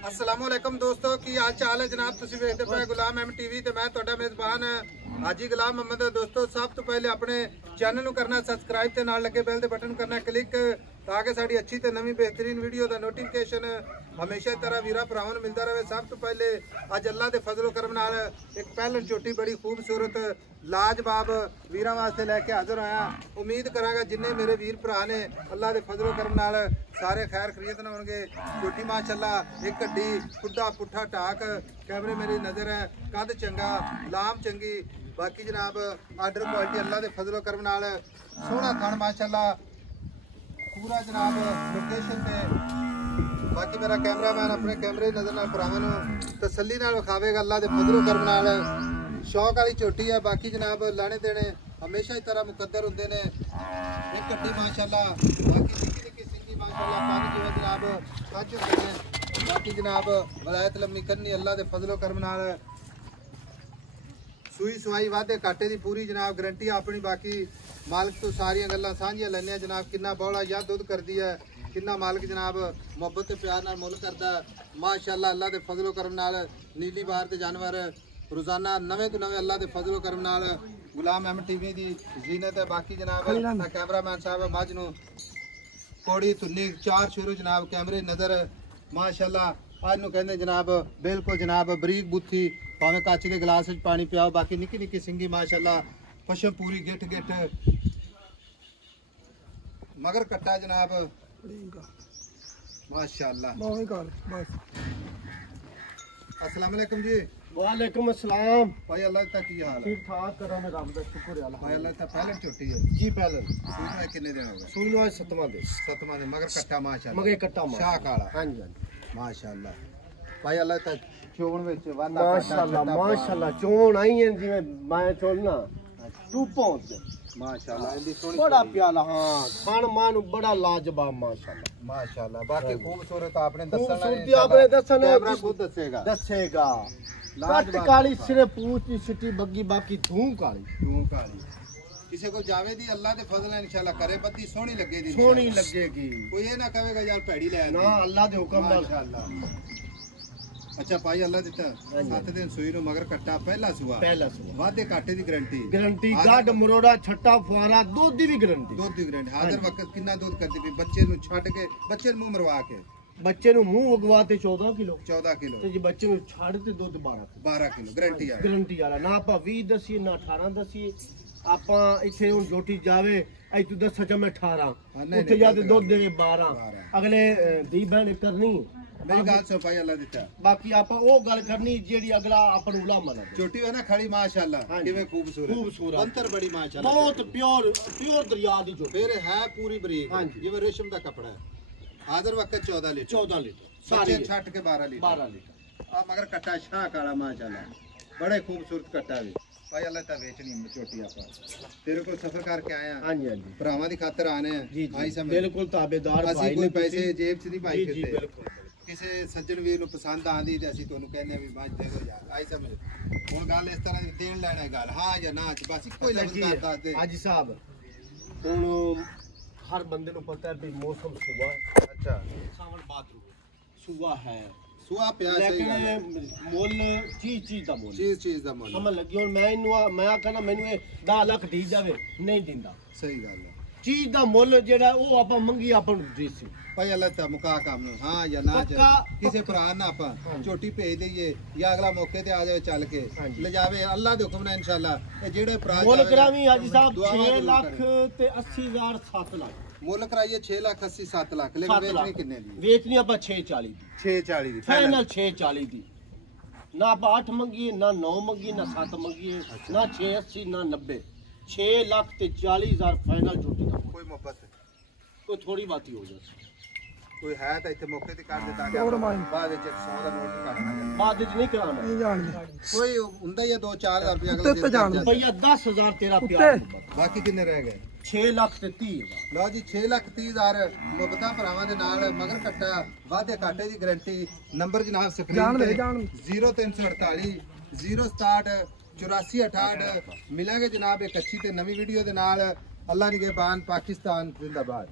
अस्सलामुअलैकुम दोस्तों की हाल चाल है जनाब। तुसीं वेखदे पए गुलाम एम टीवी ते मैं तुहाडा मेज़बान हाजी गुलाम मोहम्मद। दोस्तों सब तो पहले अपने चैनल नूं करना सब्सक्राइब ते नाल लगे बेल दे बटन करना क्लिक ताकि साडी अच्छी ते नवीं बेहतरीन वीडियो दा नोटिफिकेशन हमेशा तरह वीरा भरावां नूं मिलता रहे। सब तो पहले अज अल्लाह दे फजलो करम नाल एक पहलन झोटी बड़ी खूबसूरत लाजवाब वीरां वास्ते लैके हाज़र होया। उम्मीद करांगा जिन्ने मेरे वीर भरा ने अल्लाह दे फजलो करम नाल सारे खैर खरीद होणगे। झोटी माशाअल्लाह एक कड्डी खुदा पुट्ठा टाक कैमरे मेरी नज़र है, कद चंगा लाम चंगी, बाकी जनाब आर्डर क्वालिटी अल्लाह दे फजलो करम नाल सोहना थण माशाअल्लाह पूरा जनाब लोकेशन पे। बाकी मेरा कैमरामैन अपने कैमरे नज़र नाल भरावां नूं तसल्ली नाल विखावेगा अल्लाह दे फजलो करम नाल। शौक वाली झोटी है, बाकी जनाब लाने देने हमेशा ही तरह मुकद्दर होंदे ने। एक कड्डी माशाअल्लाह बाकी निक्की निक्की सिंगी माशाअल्लाह पानी जो जनाब सच होंदे ने। बाकी जनाब वलायत लम्मी करनी अल्लाह दे फजलो करम नाल। सूई सवाई वादे काटे की पूरी जनाब गारंटी अपनी। बाकी मालिक तो सारिया गल्लां सांझियां लैने जनाब। किन्ना बौला या दुध करती है, किन्ना मालिक जनाब मुहब्बत ते प्यार नाल मुल करदा माशाअल्लाह अल्लाह दे फजलो करम नाल। नीली बार के जानवर रोजाना नवे तो नवे अल्लाह दे फजलो करम नाल गुलाम एम टीवी की जीनत है। बाकी जनाब कैमरामैन साहब मझ नूं कोड़ी तुन्नी चार शुरू जनाब कैमरे नज़र माशाअल्लाह। अज नूं कहंदे जनाब बिल्कुल जनाब बरीक बुत्थी भावें कच के गिलास च पानी पियाओ। बाकी निक्की निक्की सिंगी माशाअल्लाह पशम पूरी गिठ गिठ मगर कट्टा जनाब माशाअल्लाह। अस्सलाम वालेकुम जी। वालेकुम अस्सलाम भाई अल्लाह तक की हाल है? ठीक ठाक करो मैं रब दा शुक्र है भाई अल्लाह तक पहले छोटी है जी पहले सूई कितने दिन हो गए? सुई लो सतवां दे सतवां दिन मगर कट्टा माशाअल्लाह मगे कट्टा शाह काला हां जी हां माशाअल्लाह। भाई अल्लाह तक चोण विच वादा माशाअल्लाह माशाअल्लाह चोण आई है जिवें मैं चोलना तू पहुंच माशाअल्लाह इंदी सोहनी बड़ा प्याला। हां खान मान बड़ा लाजवाब माशाअल्लाह माशाअल्लाह। बाकी खूबसूरत आपने दसना खूबसूरती आपने दसना कैमरा खुद दसेगा दसेगा। कट काली सिरे पूछ दी सिटी बग्गी बाकी धूं काली किसी को जावे दी अल्लाह दे फजल है इंशाल्लाह करे बत्ती सोहनी लगेगी सोहनी लगेगी। कोई ये ना कहेगा यार भैड़ी ले ना अल्लाह दे हुक्म नाल माशाअल्लाह। अच्छा भाई अल्लाह दिता 7 दिन सूई नु मगर कट्टा पहला सुआ वादे काटे दी गारंटी गाड मरोड़ा छट्टा फुआरा दूध दी भी गारंटी हाजिर वक्त कितना दूध करदी भी बच्चे नु छड के बच्चे मुंह मरवा के बच्चे नु मुंह उगवा ते 14 किलो ते जी बच्चे नु छाड़ ते दूध 12 किलो गारंटी वाला ना आपा 20 दसी ना 18 दसी आपा इथे हुन जोटी जावे आई तू दस च मैं 18 उथे जाते दूध देवे 12 अगले दी बहन करनी मेरी गाल सुन भाई अल्लाह दिता। बाकी आपा ओ गल करनी जेडी अगला अपन उला मन छोटी है ना खड़ी माशाअल्लाह किवे खूबसूरत अंतर बड़ी माशाअल्लाह बहुत प्योर दरिया दी जो फिर है पूरी बरीक जिवें रेशम दा कपड़ा है। हाजिर वक्त 14 लीटर सारी छट के 12 लीटर आ मगर कट्टा शाह काला माशाअल्लाह बड़े खूबसूरत कट्टा है भाई अल्लाह ता बेचनी छोटी आपा तेरे को सफर करके आए हैं। हां जी हां जी भरावां दी खातर आने हैं भाई समझ बिल्कुल ताबेदार भाई कोई पैसे जेब च नहीं भाई जी बिल्कुल किसी सज्जन वीर नु पसंद आंदी ते असि तोनु कहने भी बाज दे दो यार आई समझ हुन गल इस तरह दी देन लेना गल हां या ना बस कोई लफ्ज करदा दे हाजी साहब। हुन हर बंदे नु पता है भी मौसम सुबह अच्छा सावन बादरू सुबह है सुआ प्यास सही गल है मोल चीज दा मोल चीज दा मोल समझ लगी। हुन मैं इनु मैं कहना मेनू 10 लाख दी जावे नहीं दिंदा सही गल है। चीज दा मोल जेड़ा ओ आपा मंगी आपन देसी भाई अल्लाह ता मुका काम हां या ना किसी भरा ना आपा छोटी भेज दईए या अगला मौके ते आ जावे चल के ले जावे अल्लाह दे हुक्म नाल इंशाल्लाह ए जेड़े भरा मोल करावी हाजी साहब 6 लाख ते 80,000 7 लाख मोल कराइए 6 लाख 80 7 लाख लेकिन बेचनी कितने दी? बेचनी आपा 640 दी 640 दी फाइनल 640 दी ना आपा 8 मंगी ना 9 मंगी ना 7 मंगी ना 680 ना 90 6 लाख ते 40,000 फाइनल छोटी दा कोई मोहब्बत कोई थोड़ी बात ही हो जाए कोई है तो इतने मौके ते कर देता क्या बाद विच 100 दा नोट काटना बाद विच नहीं कराना नहीं जानदा कोई हुंदा ही 2-4 हज़ार रुपया अगले दिन जान भैया 10,000 तेरा प्यार बाकी कितने रह गए 6 लाख ते 30,000 लो जी 6 लाख 30,000 मुबता भरावां दे नाल मगर कट्टा वादे काटे दी गारंटी नंबर जनाब स्क्रीन ते 0348 067 8468 मिलांगे जनाब एक अच्छी ते नवी वीडियो दे नाल। अल्लाह निगहबान पाकिस्तान जिंदाबाद।